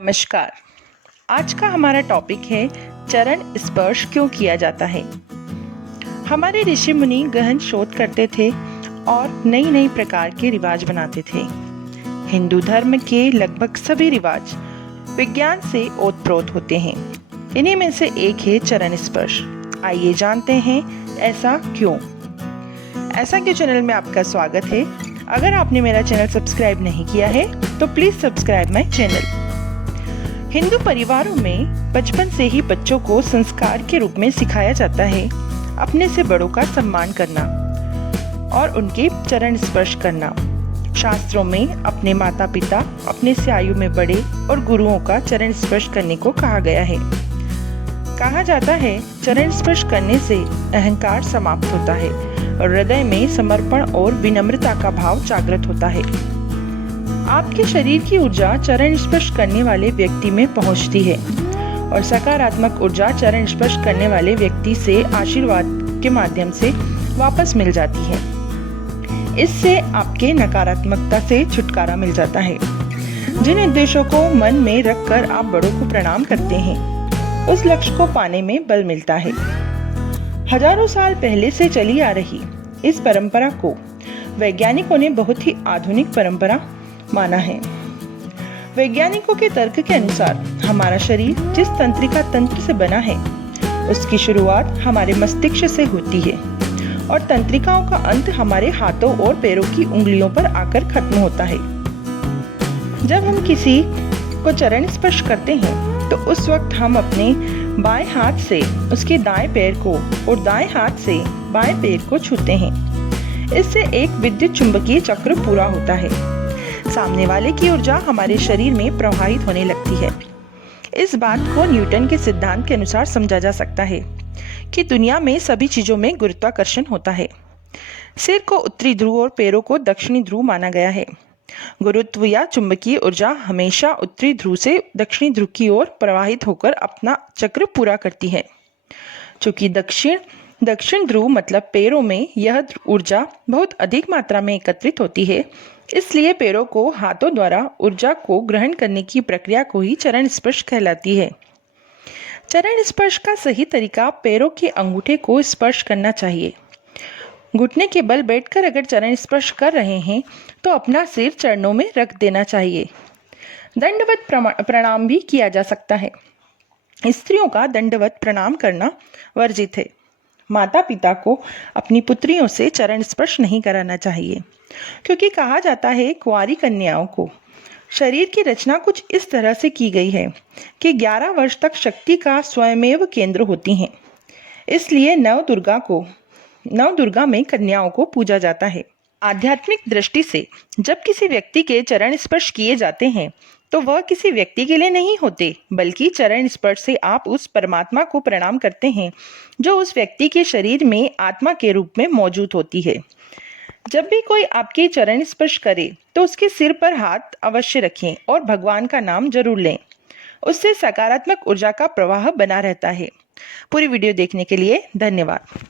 नमस्कार। आज का हमारा टॉपिक है चरण स्पर्श क्यों किया जाता है। हमारे ऋषि मुनि गहन शोध करते थे और नई नई प्रकार के रिवाज बनाते थे। हिंदू धर्म के लगभग सभी रिवाज विज्ञान से ओतप्रोत होते हैं। इन्हीं में से एक है चरण स्पर्श। आइए जानते हैं ऐसा क्यों। चैनल में आपका स्वागत है। अगर आपने मेरा चैनल सब्सक्राइब नहीं किया है तो please subscribe my channel. Hindu परिवारों में बचपन से ही बच्चों को संस्कार के रूप में सिखाया जाता है अपने से बड़ों का सम्मान करना और उनके चरण स्पर्श करना। शास्त्रों में अपने माता पिता, अपने से आयु में बड़े और गुरुओं का चरण स्पर्श करने को कहा गया है। कहा जाता है चरण स्पर्श करने से अहंकार समाप्त होता है और हृदय में समर्पण और विनम्रता का भाव जागृत होता है। आपके शरीर की ऊर्जा चरण स्पर्श करने वाले व्यक्ति में पहुंचती है और सकारात्मक ऊर्जा चरण स्पर्श करने वाले व्यक्ति से आशीर्वाद के माध्यम से वापस मिल जाती है। इससे आपके नकारात्मकता से छुटकारा मिल जाता है। जिन उद्देश्यों को मन में रखकर आप बड़ों को प्रणाम करते हैं, उस लक्ष्य को पाने में बल मिलता है। हजारों साल पहले से चली आ रही इस परंपरा को वैज्ञानिकों ने बहुत ही आधुनिक परंपरा माना है। वैज्ञानिकों के तर्क के अनुसार हमारा शरीर जिस तंत्रिका तंत्र से बना है, उसकी शुरुआत हमारे मस्तिष्क से होती है और तंत्रिकाओं का अंत हमारे हाथों और पैरों की उंगलियों पर आकर खत्म होता है। जब हम किसी को चरण स्पर्श करते हैं तो उस वक्त हम अपने बाएं हाथ से उसके दाएं पैर को और दाएं हाथ से बाएं पैर को छूते हैं। इससे एक विद्युत चुंबकीय चक्र पूरा होता है। सामने वाले की ऊर्जा हमारे शरीर में प्रवाहित होने लगती है। इस बात को न्यूटन के सिद्धांत के अनुसार समझा जा सकता है कि दुनिया में सभी चीजों में गुरुत्वाकर्षण होता है। सिर को उत्तरी ध्रुव और पैरों को दक्षिणी ध्रुव माना गया है। गुरुत्व या चुंबकीय ऊर्जा हमेशा उत्तरी ध्रुव से दक्षिणी ध्रुव की ओर प्रवाहित होकर अपना चक्र पूरा करती है। चूंकि दक्षिण ध्रुव मतलब पैरों में यह ऊर्जा बहुत अधिक मात्रा में एकत्रित होती है, इसलिए पैरों को हाथों द्वारा ऊर्जा को ग्रहण करने की प्रक्रिया को ही चरण स्पर्श कहलाती है। चरण स्पर्श का सही तरीका पैरों के अंगूठे को स्पर्श करना चाहिए। घुटने के बल बैठकर अगर चरण स्पर्श कर रहे हैं तो अपना सिर चरणों में रख देना चाहिए। दंडवत प्रणाम भी किया जा सकता है। स्त्रियों का दंडवत प्रणाम करना वर्जित है। माता पिता को अपनी पुत्रियों से चरण स्पर्श नहीं कराना चाहिए, क्योंकि कहा जाता है कुंवारी कन्याओं को शरीर की रचना कुछ इस तरह से की गई है कि 11 वर्ष तक शक्ति का स्वयमेव केंद्र होती हैं। इसलिए नवदुर्गा में कन्याओं को पूजा जाता है। आध्यात्मिक दृष्टि से जब किसी व्यक्ति के चरण स्पर्श किए जाते हैं तो वह किसी व्यक्ति के लिए नहीं होते, बल्कि चरण स्पर्श से आप उस परमात्मा को प्रणाम करते हैं जो उस व्यक्ति के शरीर में आत्मा के रूप में मौजूद होती है। जब भी कोई आपके चरण स्पर्श करे तो उसके सिर पर हाथ अवश्य रखें और भगवान का नाम जरूर लें। उससे सकारात्मक ऊर्जा का प्रवाह बना रहता है। पूरी वीडियो देखने के लिए धन्यवाद।